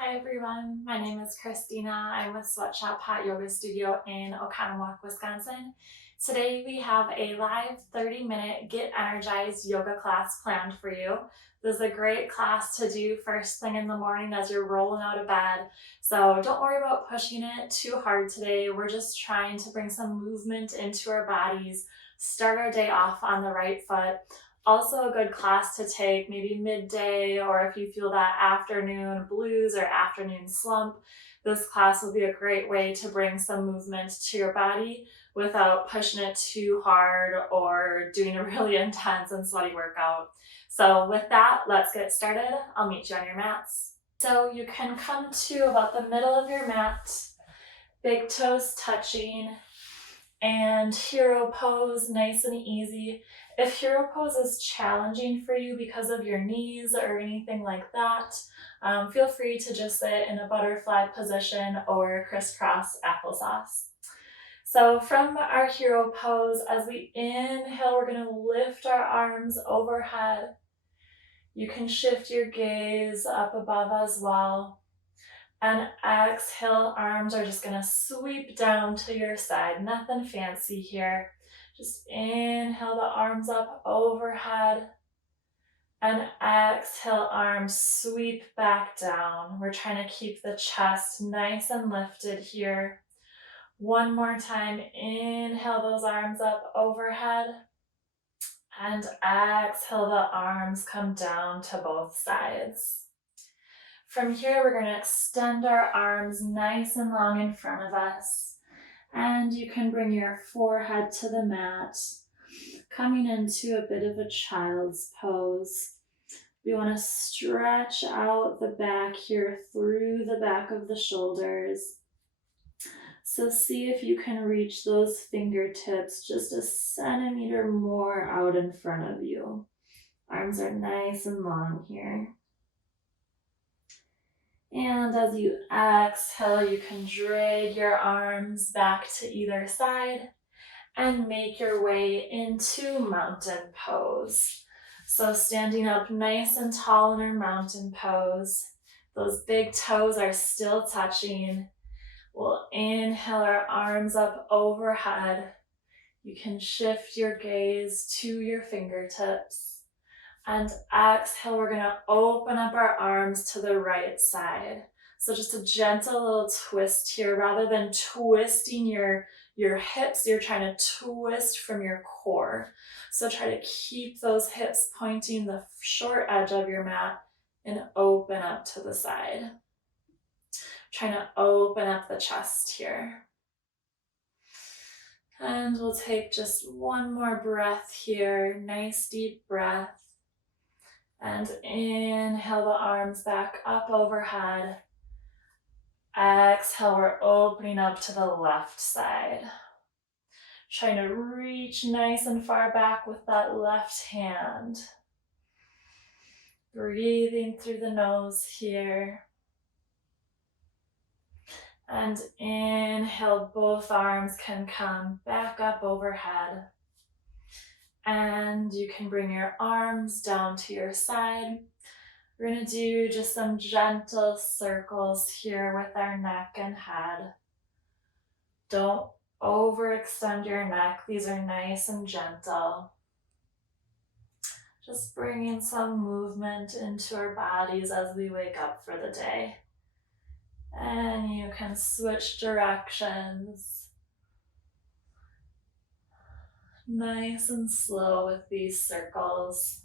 Hi everyone, my name is Christina. I'm with Sweatshop Hot Yoga Studio in Oconomowoc, Wisconsin. Today we have a live 30-minute Get Energized yoga class planned for you. This is a great class to do first thing in the morning as you're rolling out of bed. So don't worry about pushing it too hard today. We're just trying to bring some movement into our bodies, start our day off on the right foot. Also a good class to take maybe midday, or if you feel that afternoon blues or afternoon slump, this class will be a great way to bring some movement to your body without pushing it too hard or doing a really intense and sweaty workout. So with that, let's get started. I'll meet you on your mats. So you can come to about the middle of your mat, big toes touching, and hero pose, nice and easy. If hero pose is challenging for you because of your knees or anything like that, feel free to just sit in a butterfly position or crisscross applesauce. So from our hero pose, as we inhale, we're going to lift our arms overhead. You can shift your gaze up above as well. And exhale, arms are just gonna sweep down to your side. Nothing fancy here. Just inhale the arms up overhead. And exhale, arms sweep back down. We're trying to keep the chest nice and lifted here. One more time, inhale those arms up overhead. And exhale, the arms come down to both sides. From here, we're going to extend our arms nice and long in front of us. And you can bring your forehead to the mat, coming into a bit of a child's pose. We want to stretch out the back here through the back of the shoulders. So see if you can reach those fingertips just a centimeter more out in front of you. Arms are nice and long here. And as you exhale, you can drag your arms back to either side and make your way into mountain pose. So standing up nice and tall in our mountain pose. Those big toes are still touching. We'll inhale our arms up overhead. You can shift your gaze to your fingertips. And exhale, we're gonna open up our arms to the right side. So just a gentle little twist here. Rather than twisting your hips, you're trying to twist from your core. So try to keep those hips pointing the short edge of your mat and open up to the side. Trying to open up the chest here. And we'll take just one more breath here. Nice deep breath. And inhale the arms back up overhead. Exhale, we're opening up to the left side. Trying to reach nice and far back with that left hand. Breathing through the nose here. And inhale, both arms can come back up overhead. And you can bring your arms down to your side. We're going to do just some gentle circles here with our neck and head. Don't overextend your neck. These are nice and gentle. Just bringing some movement into our bodies as we wake up for the day. And you can switch directions. Nice and slow with these circles.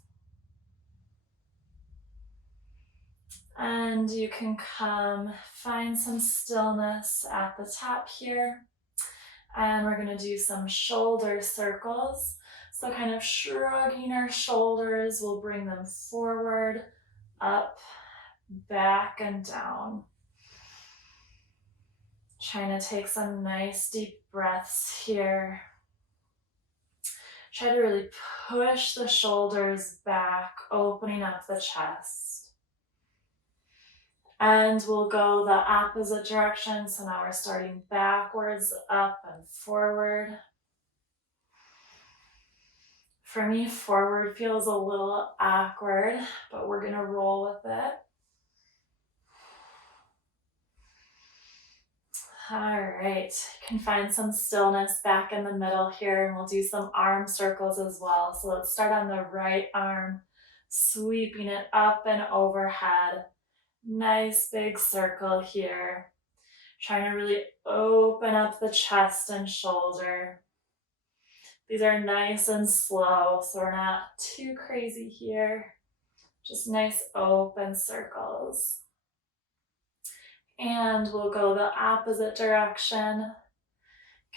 And you can come find some stillness at the top here. And we're going to do some shoulder circles. So kind of shrugging our shoulders, we'll bring them forward, up, back, and down. Trying to take some nice deep breaths here. Try to really push the shoulders back, opening up the chest. And we'll go the opposite direction. So now we're starting backwards, up and forward. For me, forward feels a little awkward, but we're gonna roll with it. All right, you can find some stillness back in the middle here, and we'll do some arm circles as well. So let's start on the right arm, sweeping it up and overhead. Nice big circle here. Trying to really open up the chest and shoulder. These are nice and slow, so we're not too crazy here. Just nice open circles. And we'll go the opposite direction.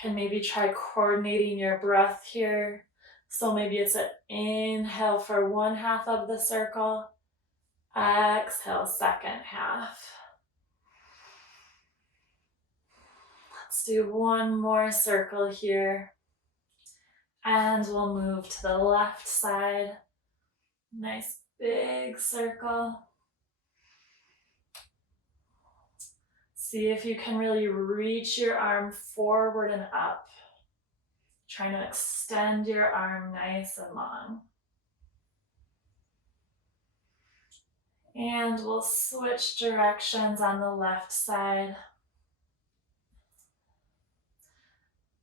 Can maybe try coordinating your breath here. So maybe it's an inhale for one half of the circle, exhale, second half. Let's do one more circle here. And we'll move to the left side. Nice big circle. See if you can really reach your arm forward and up. Trying to extend your arm nice and long. And we'll switch directions on the left side.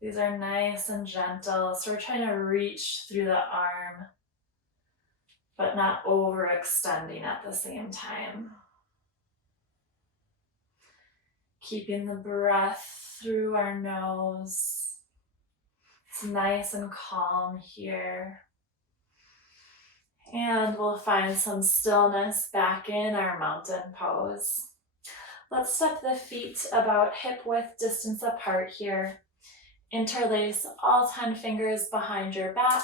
These are nice and gentle, so we're trying to reach through the arm, but not overextending at the same time. Keeping the breath through our nose. It's nice and calm here. And we'll find some stillness back in our mountain pose. Let's step the feet about hip width distance apart here. Interlace all 10 fingers behind your back,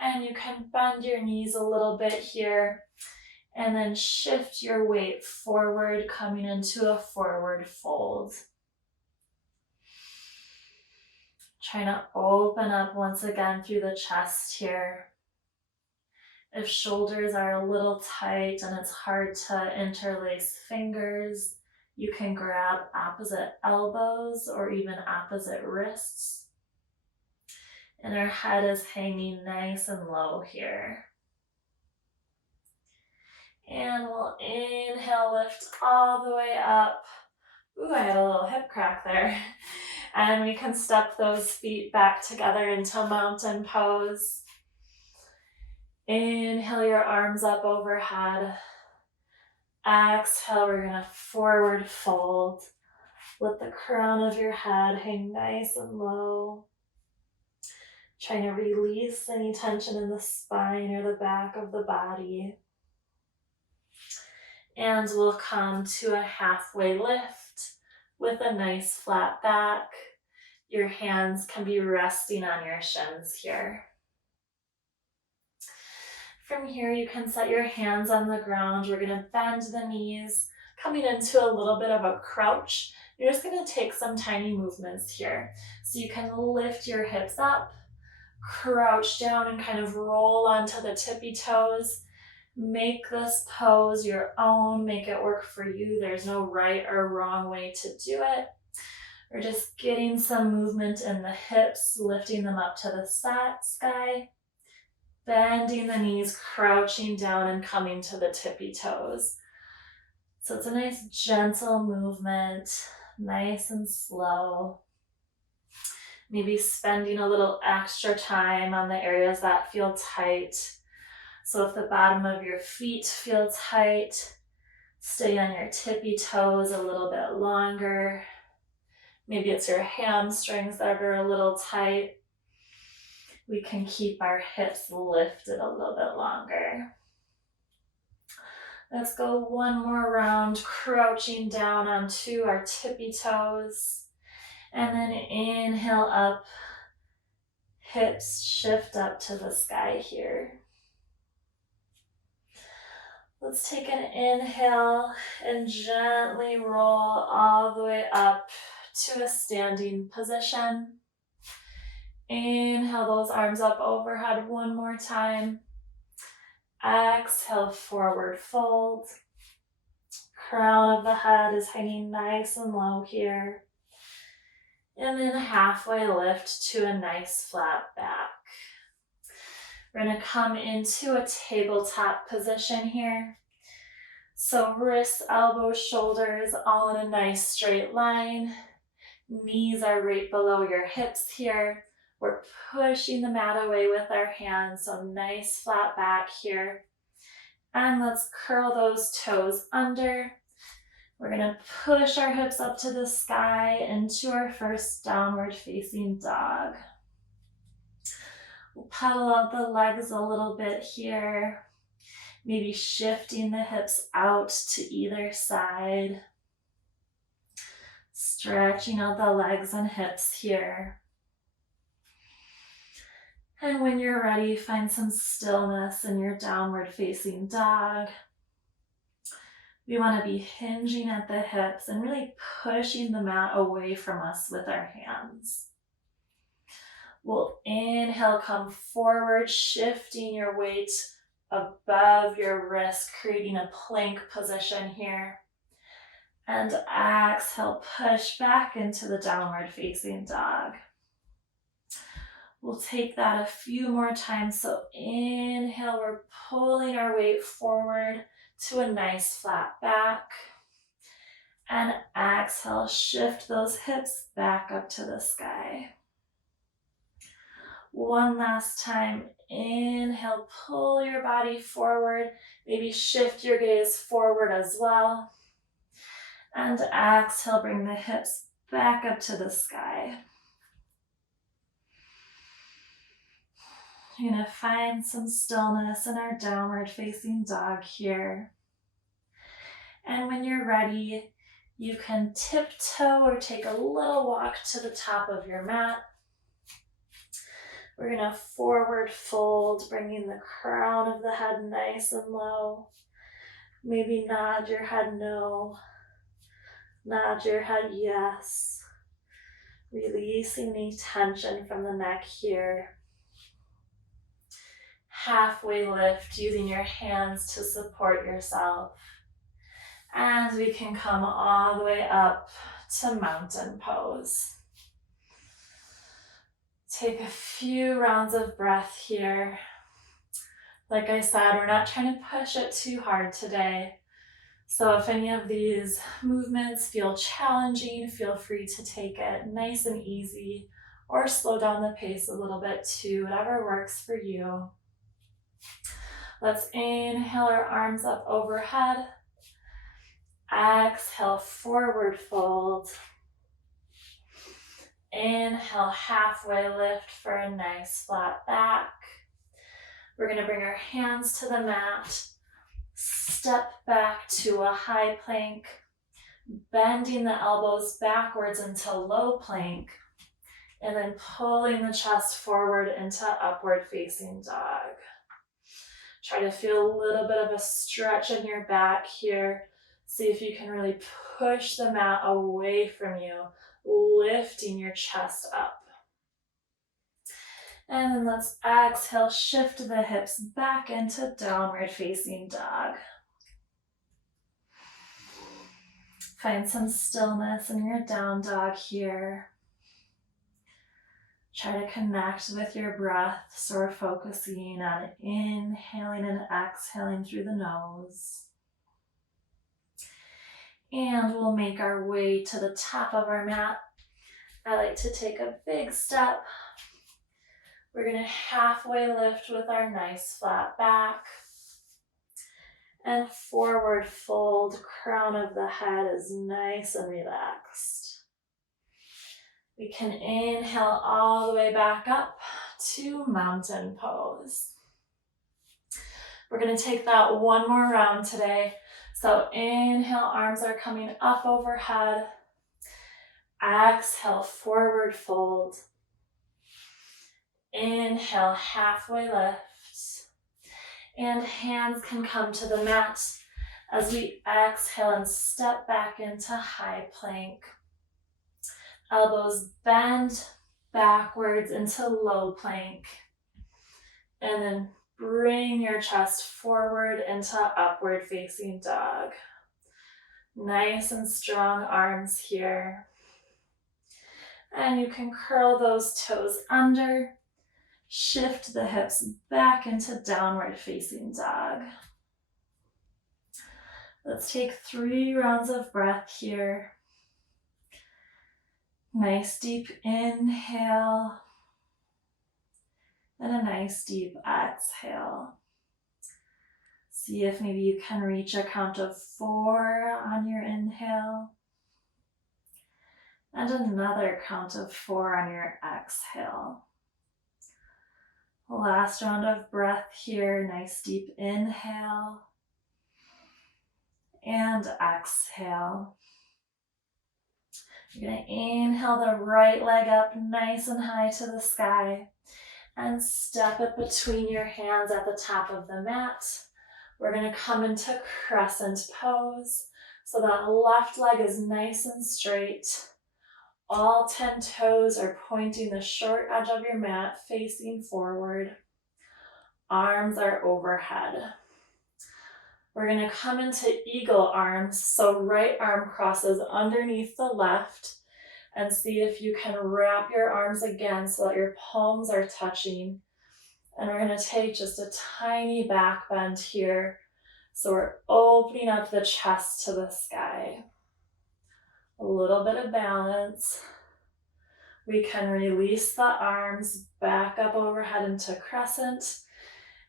and you can bend your knees a little bit here, and then shift your weight forward, coming into a forward fold. Trying to open up once again through the chest here. If shoulders are a little tight and it's hard to interlace fingers, you can grab opposite elbows or even opposite wrists. And our head is hanging nice and low here. And we'll inhale, lift all the way up. Ooh, I had a little hip crack there. And we can step those feet back together into mountain pose. Inhale your arms up overhead. Exhale, we're gonna forward fold. Let the crown of your head hang nice and low. Trying to release any tension in the spine or the back of the body. And we'll come to a halfway lift with a nice flat back. Your hands can be resting on your shins here. From here, you can set your hands on the ground. We're gonna bend the knees, coming into a little bit of a crouch. You're just gonna take some tiny movements here. So you can lift your hips up, crouch down and kind of roll onto the tippy toes. Make this pose your own, make it work for you. There's no right or wrong way to do it. We're just getting some movement in the hips, lifting them up to the sky. Bending the knees, crouching down and coming to the tippy toes. So it's a nice gentle movement, nice and slow. Maybe spending a little extra time on the areas that feel tight. So if the bottom of your feet feel tight, stay on your tippy toes a little bit longer. Maybe it's your hamstrings that are a little tight. We can keep our hips lifted a little bit longer. Let's go one more round, crouching down onto our tippy toes. And then inhale up, hips shift up to the sky here. Let's take an inhale and gently roll all the way up to a standing position. Inhale those arms up overhead one more time. Exhale, forward fold. Crown of the head is hanging nice and low here. And then halfway lift to a nice flat back. We're going to come into a tabletop position here. So wrists, elbows, shoulders all in a nice straight line. Knees are right below your hips here. We're pushing the mat away with our hands, so nice flat back here. And let's curl those toes under. We're gonna push our hips up to the sky into our first downward facing dog. We'll pedal out the legs a little bit here, maybe shifting the hips out to either side. Stretching out the legs and hips here. And when you're ready, find some stillness in your downward facing dog. We want to be hinging at the hips and really pushing the mat away from us with our hands. We'll inhale, come forward, shifting your weight above your wrist, creating a plank position here. And exhale, push back into the downward facing dog. We'll take that a few more times. So inhale, we're pulling our weight forward to a nice flat back. And exhale, shift those hips back up to the sky. One last time. Inhale, pull your body forward. Maybe shift your gaze forward as well. And exhale, bring the hips back up to the sky. You're gonna find some stillness in our downward facing dog here. And when you're ready, you can tiptoe or take a little walk to the top of your mat. We're gonna forward fold, bringing the crown of the head nice and low. Maybe nod your head no. Nod your head yes. Releasing any tension from the neck here. Halfway lift, using your hands to support yourself. And we can come all the way up to mountain pose. Take a few rounds of breath here. Like I said, we're not trying to push it too hard today. So if any of these movements feel challenging, feel free to take it nice and easy or slow down the pace a little bit too, whatever works for you. Let's inhale our arms up overhead. Exhale, forward fold. Inhale, halfway lift for a nice flat back. We're going to bring our hands to the mat. Step back to a high plank, bending the elbows backwards into low plank, and then pulling the chest forward into upward facing dog. Try to feel a little bit of a stretch in your back here. See if you can really push the mat away from you, lifting your chest up. And then let's exhale, shift the hips back into downward facing dog. Find some stillness in your down dog here. Try to connect with your breath, so we're focusing on inhaling and exhaling through the nose. And we'll make our way to the top of our mat. I like to take a big step. We're going to halfway lift with our nice flat back. And forward fold, crown of the head is nice and relaxed. We can inhale all the way back up to mountain pose. We're going to take that one more round today. So inhale, arms are coming up overhead. Exhale, forward fold. Inhale, halfway lift. And hands can come to the mat as we exhale and step back into high plank. Elbows bend backwards into low plank. And then bring your chest forward into upward facing dog. Nice and strong arms here. And you can curl those toes under. Shift the hips back into downward facing dog. Let's take 3 rounds of breath here. Nice deep inhale and a nice deep exhale. See if maybe you can reach a count of 4 on your inhale and another count of 4 on your exhale. Last round of breath here. Nice deep inhale and exhale. You're going to inhale the right leg up nice and high to the sky and step it between your hands at the top of the mat. We're going to come into crescent pose. So that left leg is nice and straight. All 10 toes are pointing the short edge of your mat, facing forward. Arms are overhead. We're going to come into eagle arms. So right arm crosses underneath the left, and see if you can wrap your arms again so that your palms are touching. And we're going to take just a tiny back bend here. So we're opening up the chest to the sky. A little bit of balance. We can release the arms back up overhead into crescent.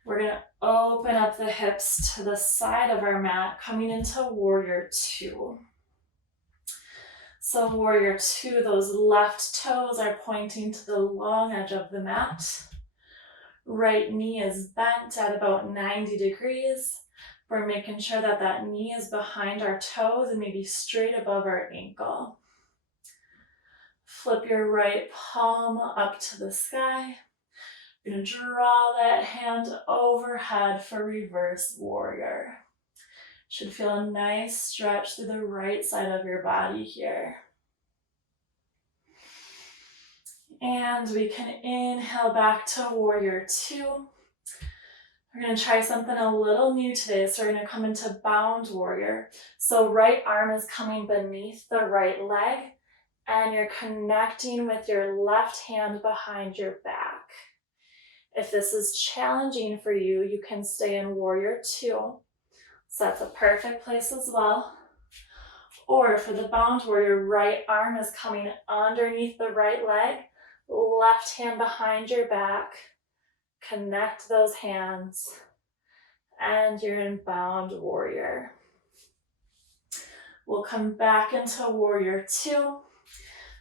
We're going to open up the hips to the side of our mat, coming into warrior 2. So warrior 2, those left toes are pointing to the long edge of the mat. Right knee is bent at about 90 degrees. We're making sure that that knee is behind our toes and maybe straight above our ankle. Flip your right palm up to the sky. You're going to draw that hand overhead for reverse warrior. Should feel a nice stretch through the right side of your body here. And we can inhale back to warrior 2. We're going to try something a little new today. So we're going to come into bound warrior. So right arm is coming beneath the right leg, and you're connecting with your left hand behind your back. If this is challenging for you, you can stay in warrior 2. So that's a perfect place as well. Or for the bound warrior, right arm is coming underneath the right leg, left hand behind your back. Connect those hands, and you're in bound warrior. We'll come back into warrior 2.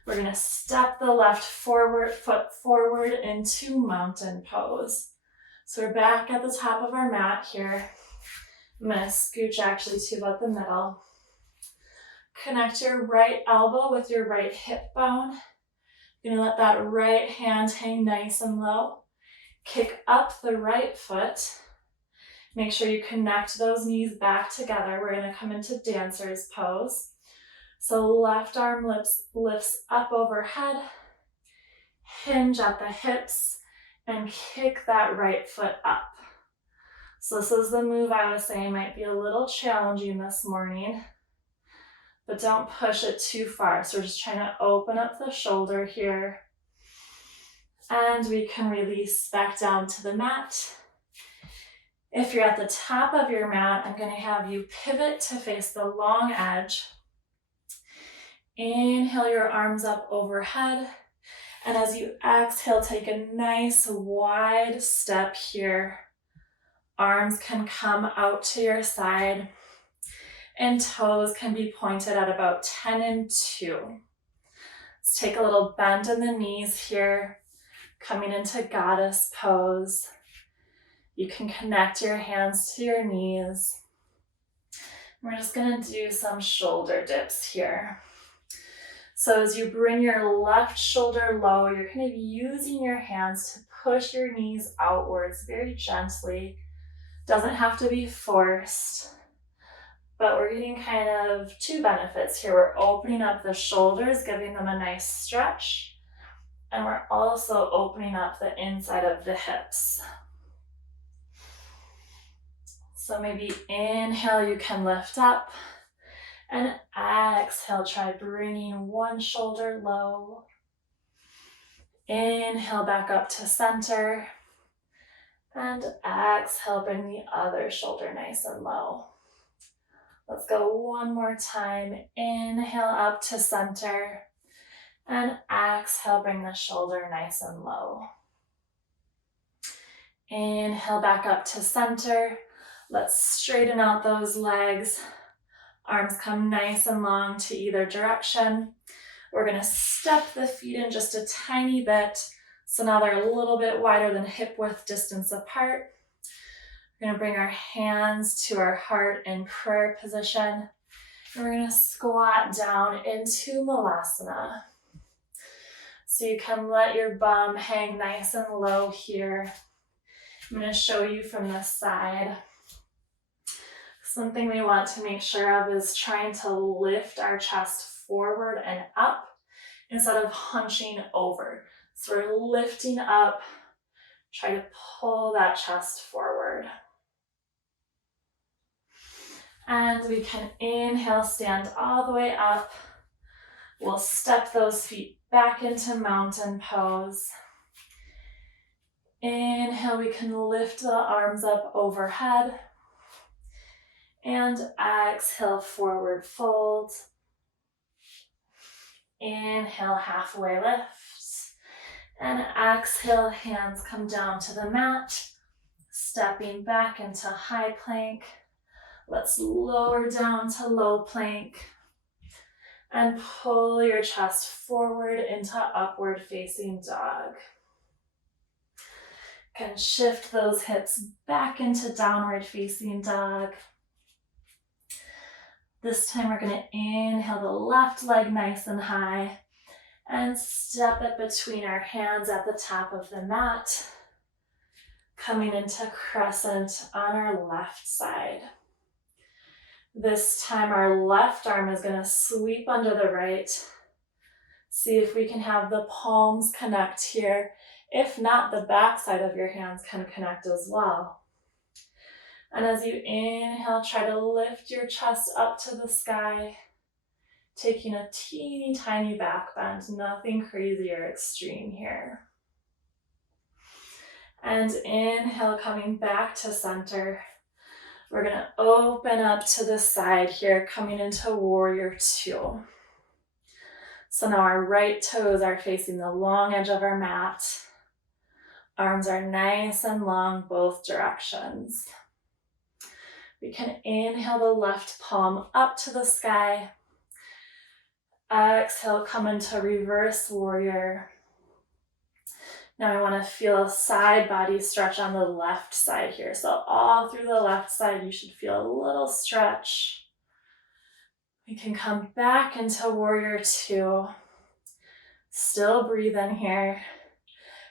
We're going to step the left foot forward into mountain pose. So we're back at the top of our mat here. I'm going to scooch actually to about the middle. Connect your right elbow with your right hip bone. You're going to let that right hand hang nice and low. Kick up the right foot. Make sure you connect those knees back together. We're going to come into dancer's pose. So left arm lifts up overhead. Hinge at the hips and kick that right foot up. So this is the move I was saying might be a little challenging this morning, but don't push it too far. So we're just trying to open up the shoulder here. And we can release back down to the mat. If you're at the top of your mat, I'm going to have you pivot to face the long edge. Inhale your arms up overhead. And as you exhale, take a nice wide step here. Arms can come out to your side, and toes can be pointed at about 10 and 2. Let's take a little bend in the knees here. Coming into goddess pose. You can connect your hands to your knees. We're just going to do some shoulder dips here. So as you bring your left shoulder low, you're kind of using your hands to push your knees outwards very gently. Doesn't have to be forced, but we're getting kind of 2 benefits here. We're opening up the shoulders, giving them a nice stretch. And we're also opening up the inside of the hips. So maybe inhale, you can lift up. And exhale, try bringing one shoulder low. Inhale back up to center. And exhale, bring the other shoulder nice and low. Let's go one more time. Inhale up to center. And exhale, bring the shoulder nice and low. Inhale back up to center. Let's straighten out those legs. Arms come nice and long to either direction. We're gonna step the feet in just a tiny bit. So now they're a little bit wider than hip width distance apart. We're gonna bring our hands to our heart in prayer position. And we're gonna squat down into Malasana. So you can let your bum hang nice and low here. I'm gonna show you from this side. Something we want to make sure of is trying to lift our chest forward and up instead of hunching over. So we're lifting up, try to pull that chest forward. And we can inhale, stand all the way up. We'll step those feet back into mountain pose. Inhale, we can lift the arms up overhead. And exhale, forward fold. Inhale, halfway lift. And exhale, hands come down to the mat. Stepping back into high plank. Let's lower down to low plank. And pull your chest forward into upward facing dog. Can shift those hips back into downward facing dog. This time we're gonna inhale the left leg nice and high and step it between our hands at the top of the mat, coming into crescent on our left side. This time our left arm is gonna sweep under the right. See if we can have the palms connect here. If not, the back side of your hands can connect as well. And as you inhale, try to lift your chest up to the sky, taking a teeny tiny back bend, nothing crazy or extreme here. And inhale, coming back to center. We're gonna open up to the side here, coming into warrior two. So now our right toes are facing the long edge of our mat. Arms are nice and long, both directions. We can inhale the left palm up to the sky. Exhale, come into reverse warrior. Now I want to feel a side body stretch on the left side here. So all through the left side, you should feel a little stretch. We can come back into warrior two. Still breathe in here.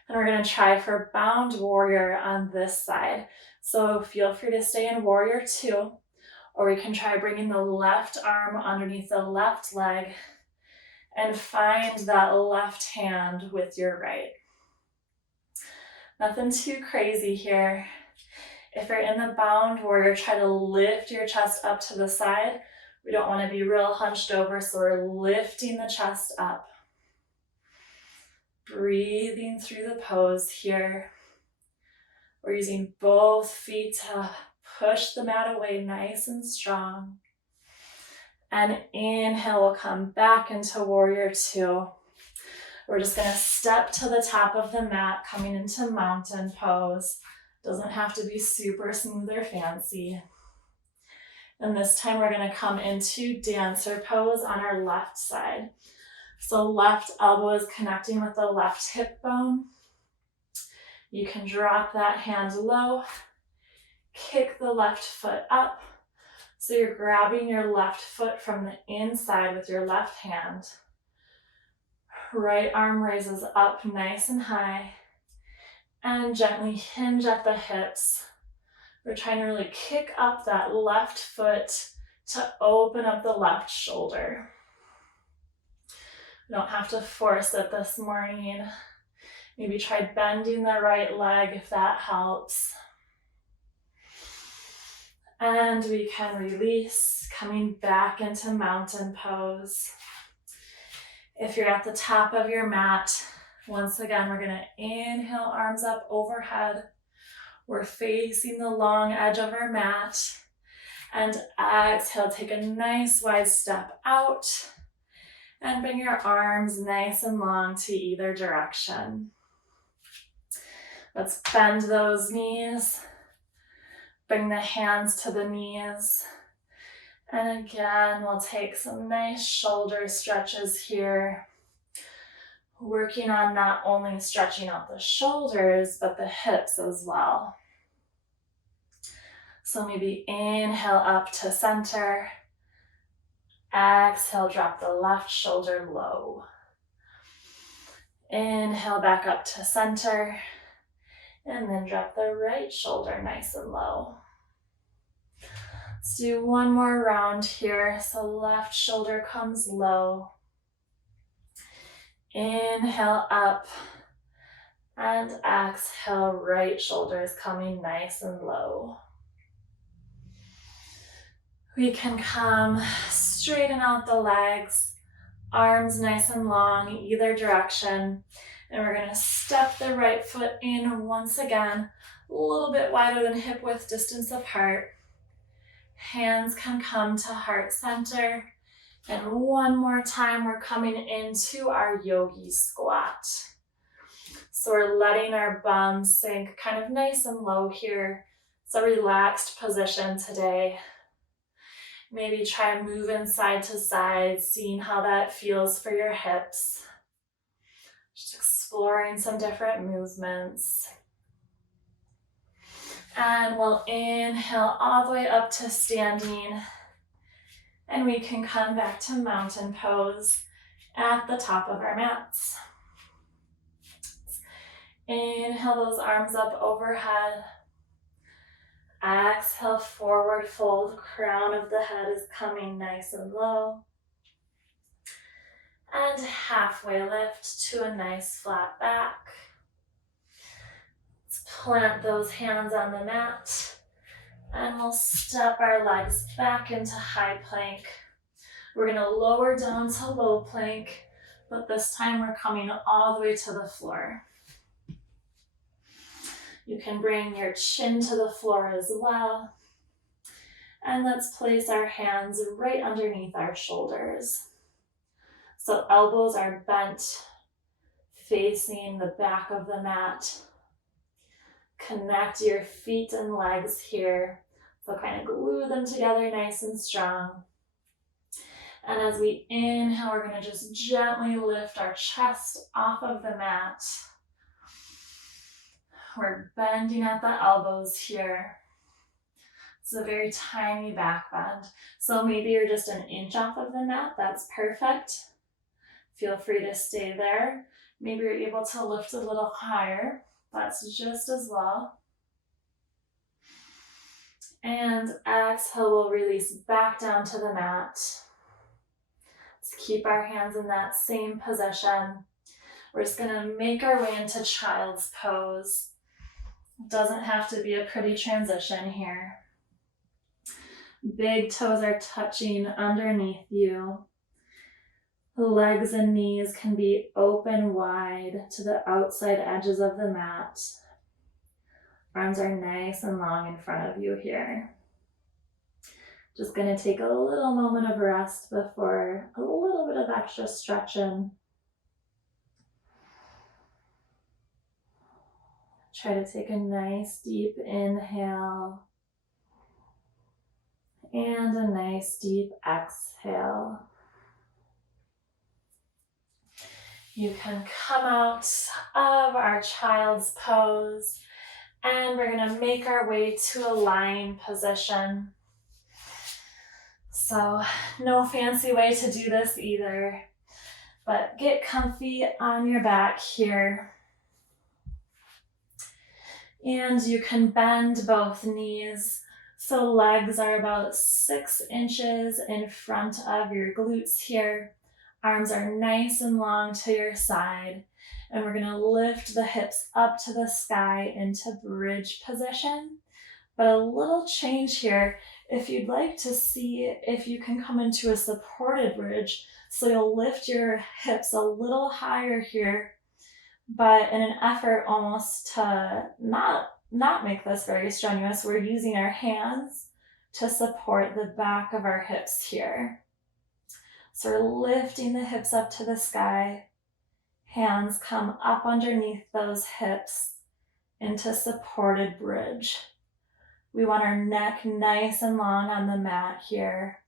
And we're going to try for bound warrior on this side. So feel free to stay in warrior two, or we can try bringing the left arm underneath the left leg and find that left hand with your right. Nothing too crazy here. If you're in the bound warrior, try to lift your chest up to the side. We don't want to be real hunched over, so we're lifting the chest up. Breathing through the pose here. We're using both feet to push the mat away nice and strong. And inhale, we'll come back into warrior two. We're just gonna step to the top of the mat, coming into mountain pose. Doesn't have to be super smooth or fancy. And this time we're gonna come into dancer pose on our left side. So left elbow is connecting with the left hip bone. You can drop that hand low, kick the left foot up. So you're grabbing your left foot from the inside with your left hand. Right arm raises up nice and high and gently hinge at the hips. We're trying to really kick up that left foot to open up the left shoulder. You don't have to force it this morning. Maybe try bending the right leg if that helps. And we can release, coming back into mountain pose. If you're at the top of your mat, once again, we're gonna inhale, arms up overhead. We're facing the long edge of our mat. And exhale, take a nice wide step out. And bring your arms nice and long to either direction. Let's bend those knees. Bring the hands to the knees. And again, we'll take some nice shoulder stretches here. Working on not only stretching out the shoulders, but the hips as well. So maybe inhale up to center. Exhale, drop the left shoulder low. Inhale back up to center. And then drop the right shoulder nice and low. Let's do one more round here. So left shoulder comes low. Inhale up. And exhale, right shoulder is coming nice and low. We can come, straighten out the legs, arms nice and long, either direction. And we're gonna step the right foot in once again, a little bit wider than hip width distance apart. Hands can come to heart center. And one more time, we're coming into our yogi squat. So we're letting our bum sink kind of nice and low here. It's a relaxed position today. Maybe try moving side to side, seeing how that feels for your hips. Just exploring some different movements. And we'll inhale all the way up to standing. And we can come back to mountain pose at the top of our mats. Inhale those arms up overhead. Exhale, forward fold. Crown of the head is coming nice and low. And halfway lift to a nice flat back. Let's plant those hands on the mat. And we'll step our legs back into high plank. We're going to lower down to low plank, but this time we're coming all the way to the floor. You can bring your chin to the floor as well. And let's place our hands right underneath our shoulders. So elbows are bent, facing the back of the mat. Connect your feet and legs here. So kind of glue them together nice and strong. And as we inhale, we're going to just gently lift our chest off of the mat. We're bending at the elbows here. It's a very tiny back bend. So maybe you're just an inch off of the mat. That's perfect. Feel free to stay there. Maybe you're able to lift a little higher. That's just as well. And exhale, we'll release back down to the mat. Let's keep our hands in that same position. We're just going to make our way into child's pose. It doesn't have to be a pretty transition here. Big toes are touching underneath you. The legs and knees can be open wide to the outside edges of the mat. Arms are nice and long in front of you here. Just going to take a little moment of rest before a little bit of extra stretching. Try to take a nice deep inhale and a nice deep exhale. You can come out of our child's pose and we're going to make our way to a lying position. So no fancy way to do this either, but get comfy on your back here. And you can bend both knees so legs are about 6 inches in front of your glutes here. Arms are nice and long to your side. And we're going to lift the hips up to the sky into bridge position. But a little change here, if you'd like to see if you can come into a supported bridge. So you'll lift your hips a little higher here, but in an effort almost to not make this very strenuous, we're using our hands to support the back of our hips here. So we're lifting the hips up to the sky. Hands come up underneath those hips into supported bridge. We want our neck nice and long on the mat here.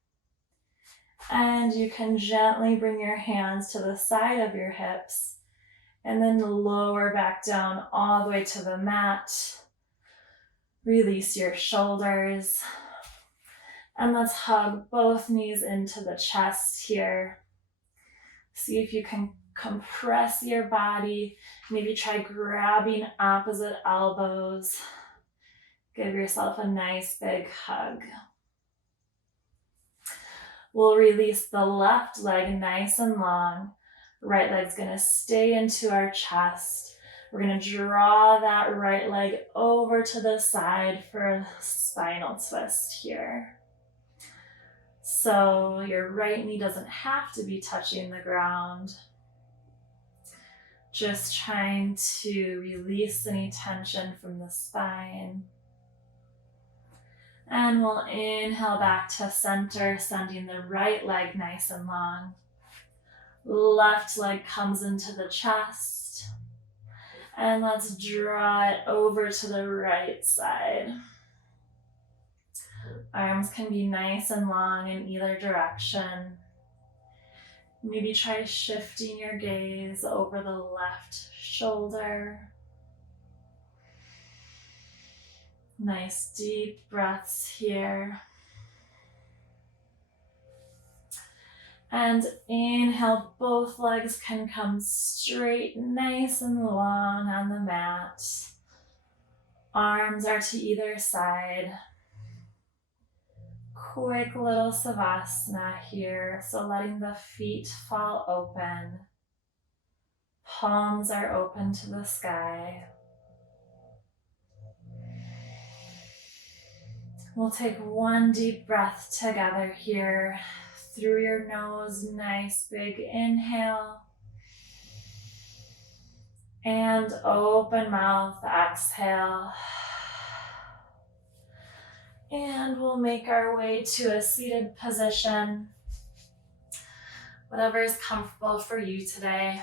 And you can gently bring your hands to the side of your hips and then lower back down all the way to the mat. Release your shoulders. And let's hug both knees into the chest here. See if you can compress your body. Maybe try grabbing opposite elbows. Give yourself a nice big hug. We'll release the left leg nice and long. Right leg's gonna stay into our chest. We're gonna draw that right leg over to the side for a spinal twist here. So your right knee doesn't have to be touching the ground. Just trying to release any tension from the spine. And we'll inhale back to center, sending the right leg nice and long. Left leg comes into the chest. And let's draw it over to the right side. Arms can be nice and long in either direction. Maybe try shifting your gaze over the left shoulder. Nice deep breaths here. And inhale, both legs can come straight, nice and long on the mat. Arms are to either side. Quick little savasana here, so letting the feet fall open. Palms are open to the sky. We'll take one deep breath together here. Through your nose, nice big inhale. And open mouth, exhale. And we'll make our way to a seated position. Whatever is comfortable for you today.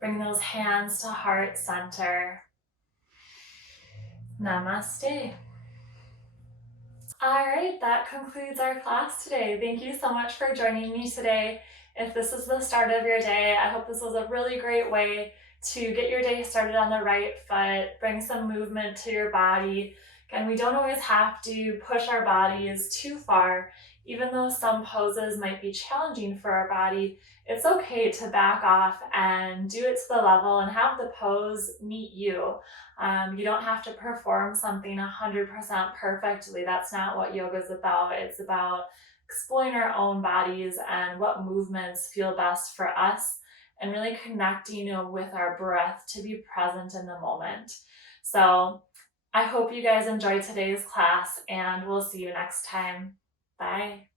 Bring those hands to heart center. Namaste. All right, that concludes our class today. Thank you so much for joining me today. If this is the start of your day, I hope this was a really great way to get your day started on the right foot, bring some movement to your body. Again, we don't always have to push our bodies too far. Even though some poses might be challenging for our body, it's okay to back off and do it to the level and have the pose meet you. You don't have to perform something 100% perfectly. That's not what yoga is about. It's about exploring our own bodies and what movements feel best for us and really connecting with our breath to be present in the moment. So I hope you guys enjoyed today's class and we'll see you next time. Bye.